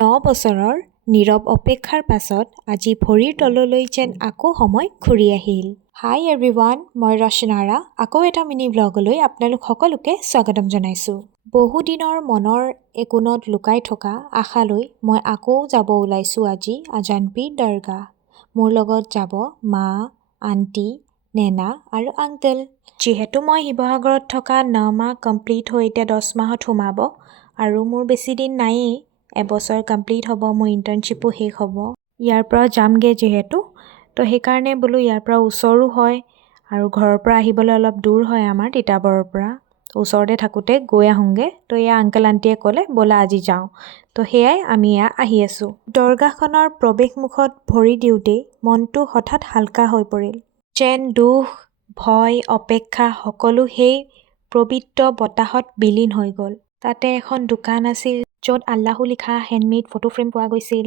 9 বছৰৰ নীৰৱ অপেক্ষাৰ পাছত আজি ভৰিৰ তললৈ যেন আকৌ সময় ঘূৰি আহিল। হাই এভৰিৱান, মই ৰচনাৰা আকৌ এটা মিনি ব্লগলৈ আপোনালোক সকলোকে স্বাগতম জনাইছোঁ। বহুদিনৰ মনৰ একোণত লুকাই থকা আশালৈ মই আকৌ যাব ওলাইছোঁ আজি আজানপীৰ দৰগাহ। মোৰ লগত যাব মা, আণ্টি, নেনা আৰু আংকল। যিহেতু মই শিৱসাগৰত থকা 9 মাহ কমপ্লিট হৈ এতিয়া 10 মাহত সোমাব আৰু মোৰ বেছি দিন নায়েই, এবছৰ কমপ্লিট হ'ব, মোৰ ইণ্টাৰ্ণশ্বিপো শেষ হ'ব। ইয়াৰ পৰা যামগৈ যিহেতু, তো সেইকাৰণে বোলো ইয়াৰ পৰা ওচৰো হয় আৰু ঘৰৰ পৰা আহিবলৈ অলপ দূৰ হয় আমাৰ তিতাবৰৰ পৰা। ওচৰতে থাকোঁতে গৈ আহোঁগৈ। তো এয়া আংকল আণ্টিয়ে ক'লে ব'লা আজি যাওঁ। তো সেয়াই আমি এয়া আহি আছোঁ। দৰগাহখনৰ প্ৰৱেশমুখত ভৰি দিওঁতেই মনটো হঠাৎ হালকা হৈ পৰিল। যেন দুখ, ভয়, অপেক্ষা সকলো সেই পবিত্ৰ বতাহত বিলীন হৈ গ'ল। তাতে এখন দোকান আছিল য'ত আল্লাহু লিখা হেণ্ডমেড ফটো ফ্ৰেম পোৱা গৈছিল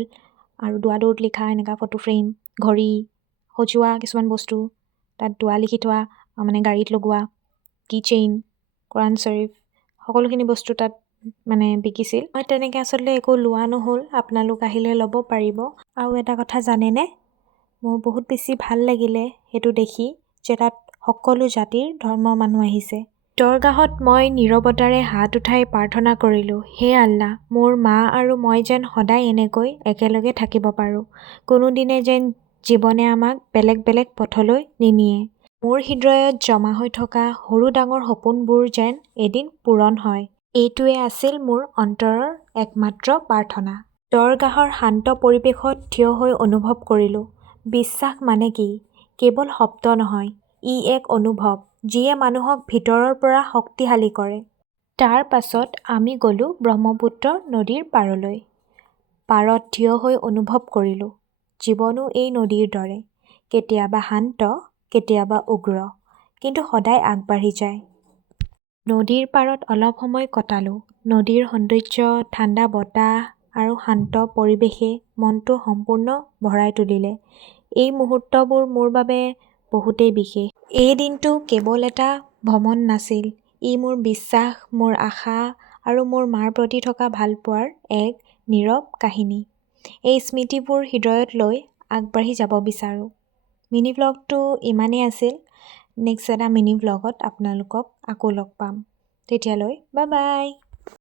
আৰু দুৱা দৌৰত লিখা এনেকুৱা ফটো ফ্ৰেম, ঘড়ী, সজোৱা কিছুমান বস্তু, তাত দুৱা লিখি থোৱা মানে গাড়ীত লগোৱা, কি চেইন, কোৰাণ শ্বৰীফ, সকলোখিনি বস্তু তাত মানে বিকিছিল। মই তেনেকৈ আচলতে একো লোৱা নহ'ল, আপোনালোক আহিলে ল'ব পাৰিব। আৰু এটা কথা জানেনে, মোৰ বহুত বেছি ভাল লাগিলে সেইটো দেখি যে তাত সকলো জাতিৰ ধৰ্মৰ মানুহ আহিছে। দৰগাহত মই নীৰৱতাৰে হাত উঠাই প্ৰাৰ্থনা কৰিলোঁ, হে আল্লাহ, মোৰ মা আৰু মই যেন সদায় এনেকৈ একেলগে থাকিব পাৰোঁ। কোনোদিনে যেন জীৱনে আমাক বেলেগ বেলেগ পথলৈ নিনিয়ে। মোৰ হৃদয়ত জমা হৈ থকা সৰু ডাঙৰ সপোনবোৰ যেন এদিন পূৰণ হয়। এইটোৱে আছিল মোৰ অন্তৰৰ একমাত্ৰ প্ৰাৰ্থনা। দৰগাহৰ শান্ত পৰিৱেশত থিয় হৈ অনুভৱ কৰিলোঁ, বিশ্বাস মানে কি কেৱল শব্দ নহয়, ই এক অনুভৱ যিয়ে মানুহক ভিতৰৰ পৰা শক্তিশালী কৰে। তাৰ পাছত আমি গ'লোঁ ব্ৰহ্মপুত্ৰ নদীৰ পাৰলৈ। পাৰত থিয় হৈ অনুভৱ কৰিলোঁ, জীৱনো এই নদীৰ দৰে, কেতিয়াবা শান্ত, কেতিয়াবা উগ্ৰ, কিন্তু সদায় আগবাঢ়ি যায়। নদীৰ পাৰত অলপ সময় কটালোঁ। নদীৰ সৌন্দৰ্য, ঠাণ্ডা বতাহ আৰু শান্ত পৰিৱেশে মনটো সম্পূৰ্ণ ভৰাই তুলিলে। এই মুহূৰ্তবোৰ মোৰ বাবে বহুতেই বিশেষ। এই দিনটো কেৱল এটা ভ্ৰমণ নাছিল, ই মোৰ বিশ্বাস, মোৰ আশা আৰু মোৰ মাৰ প্ৰতি থকা ভালপোৱাৰ এক নীৰৱ কাহিনী। এই স্মৃতিবোৰ হৃদয়ত লৈ আগবাঢ়ি যাব বিচাৰোঁ। মিনি ব্লগটো ইমানেই আছিল। নেক্সট এটা মিনি ব্লগত আপোনালোকক আকৌ লগ পাম। তেতিয়ালৈ বাই বাই।